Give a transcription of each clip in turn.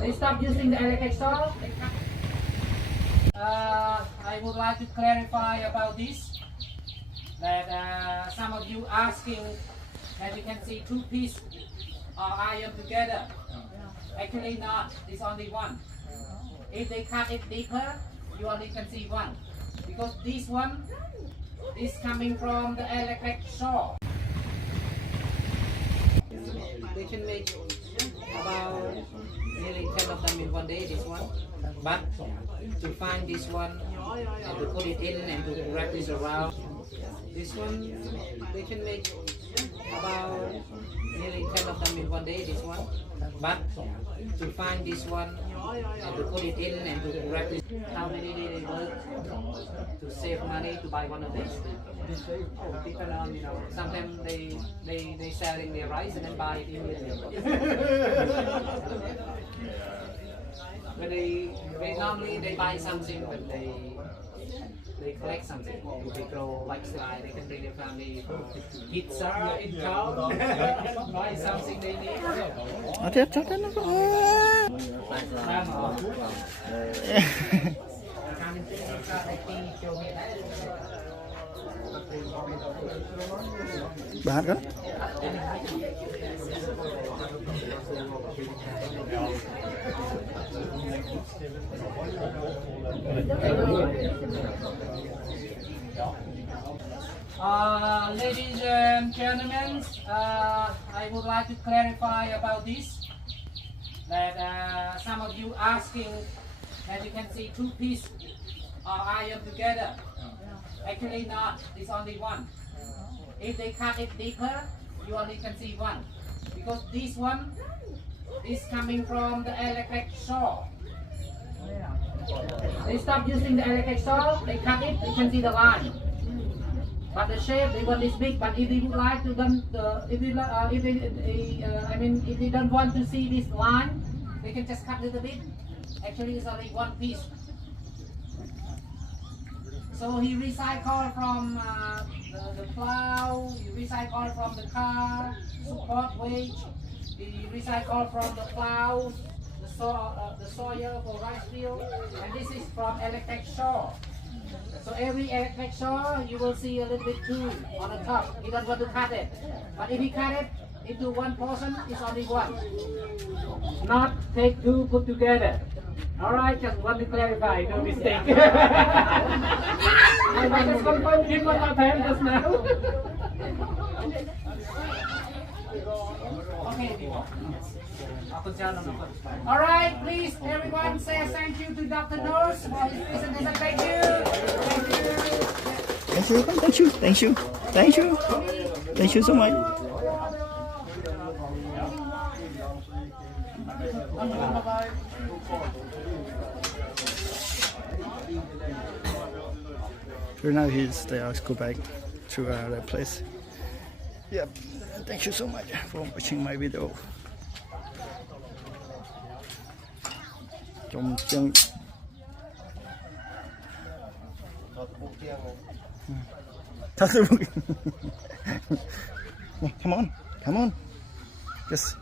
They stop using the electric saw. I would like to clarify about this. That some of you asking that you can see two pieces are ironed together. Actually not. It's only one. If they cut it deeper, you only can see one. Because this one is coming from the electric saw. They can make about nearly 10 of them in one day, this one. But to find this one and to put it in and to wrap this around, this one, they can make about nearly 10 of them in one day, this one. But to find this one and to put it in and to wrap this, how many days they work to save money to buy one of these? Depend on, you know, sometimes they selling their rice and then buy it immediately. When they normally they buy something when they collect something. If they grow like sly, they can bring their family pizza in town and buy something they need. Bạn kan? Ladies and gentlemen, I would like to clarify about this. That some of you asking that you can see two pieces are ironed together. Actually not. It's only one. If they cut it deeper, you only can see one. Because this one is coming from the electric saw. They stop using the electric saw, they cut it, you can see the line. But the shape, they want this big. But if you would like to if they don't want to see this line, they can just cut a little bit. Actually, it's only one piece. So he recycled from the plow, he recycled from the car, support wage, he recycled from the plow, the soil for rice field, and this is from electric saw. So every electric saw, you will see a little bit tool on the top. He doesn't want to cut it. But if he cut it into one portion, it's only one. Not take two put together. Alright, just want to clarify, no mistake. I just confirmed him on my pen just now. Okay, alright, please everyone say thank you to Dr. Nurse for his presentation. Thank you. Thank you so much. So now they are go back to their place. Yep. Thank you so much for watching my video. Come on. Yes.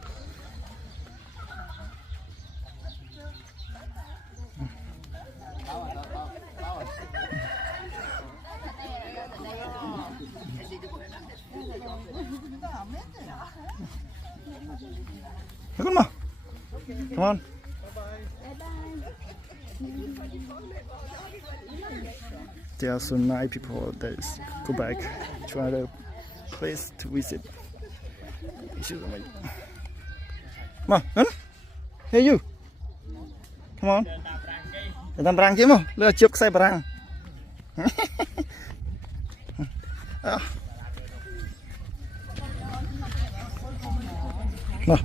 Come on. There are so many people that go back to other place to visit. Come on, hey you. Come on. Làm răng chứ mà, lừa chụp xe răng. Nào.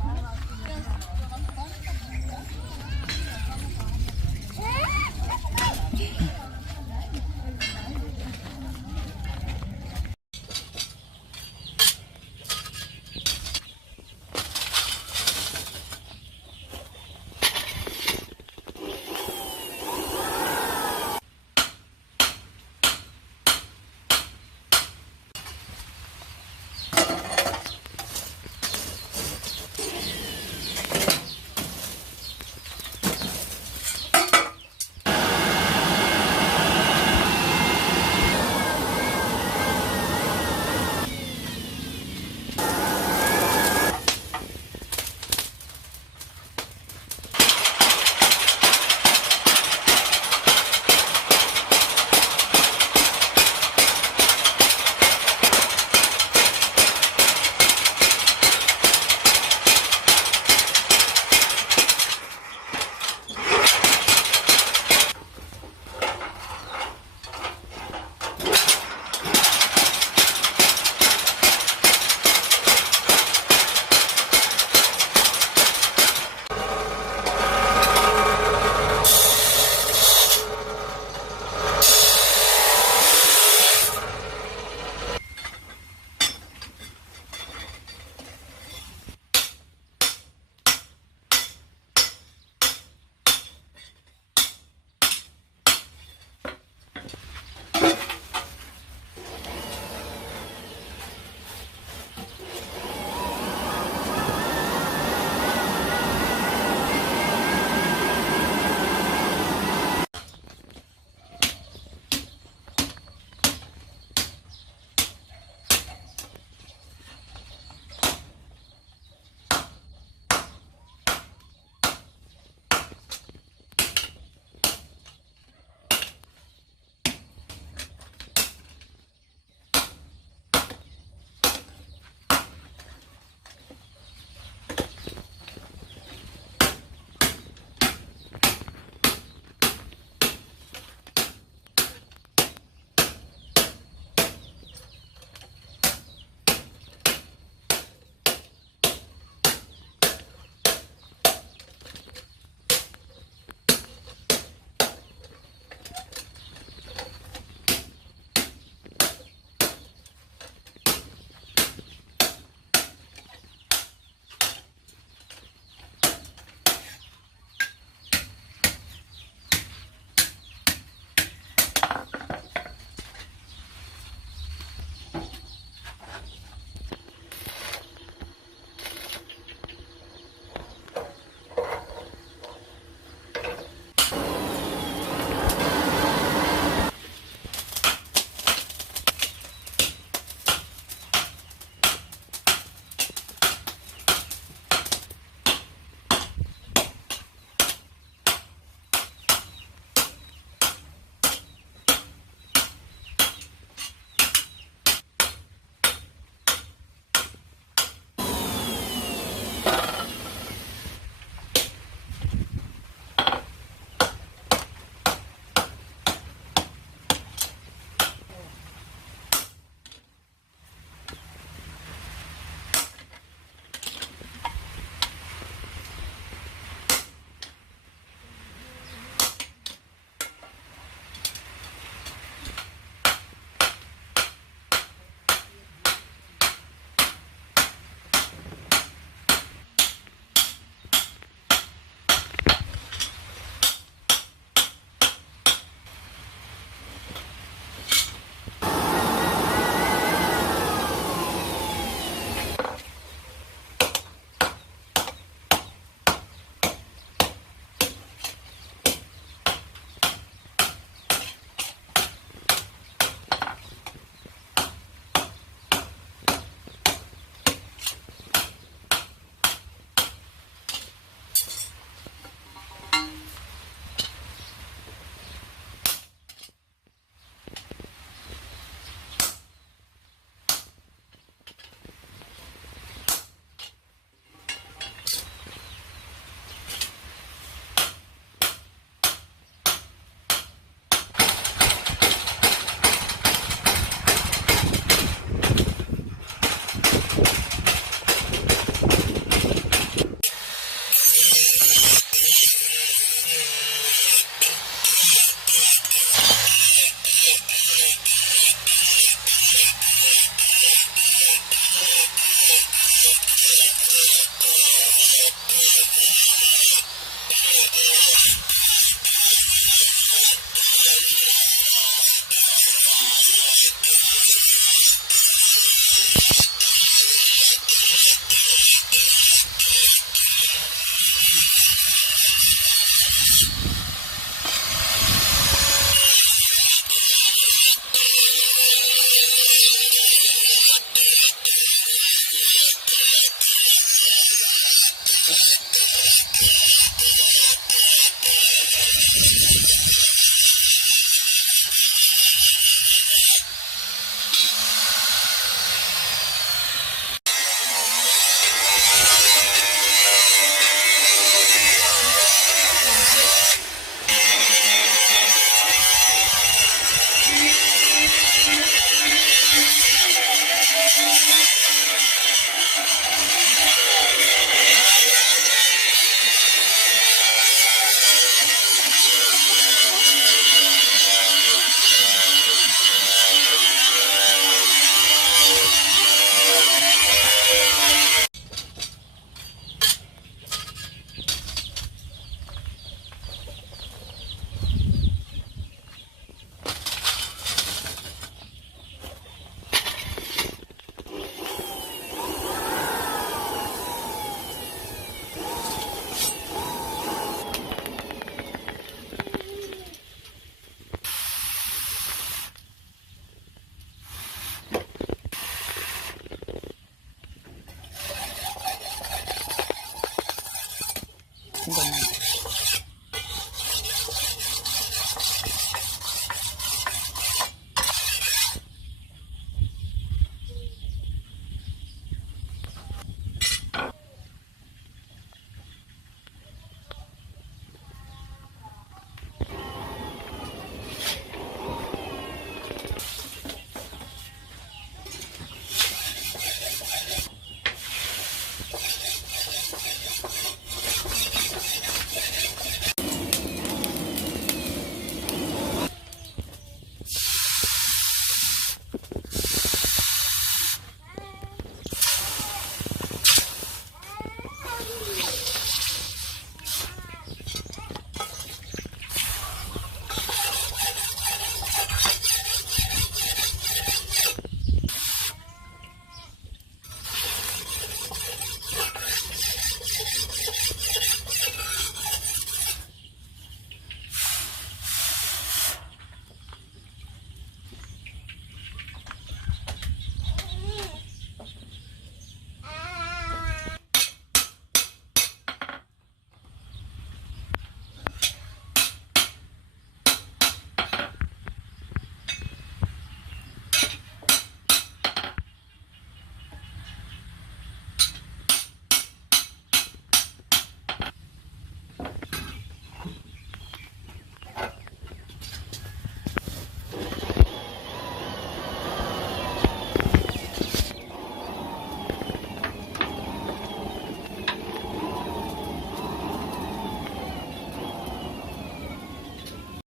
Chúng ta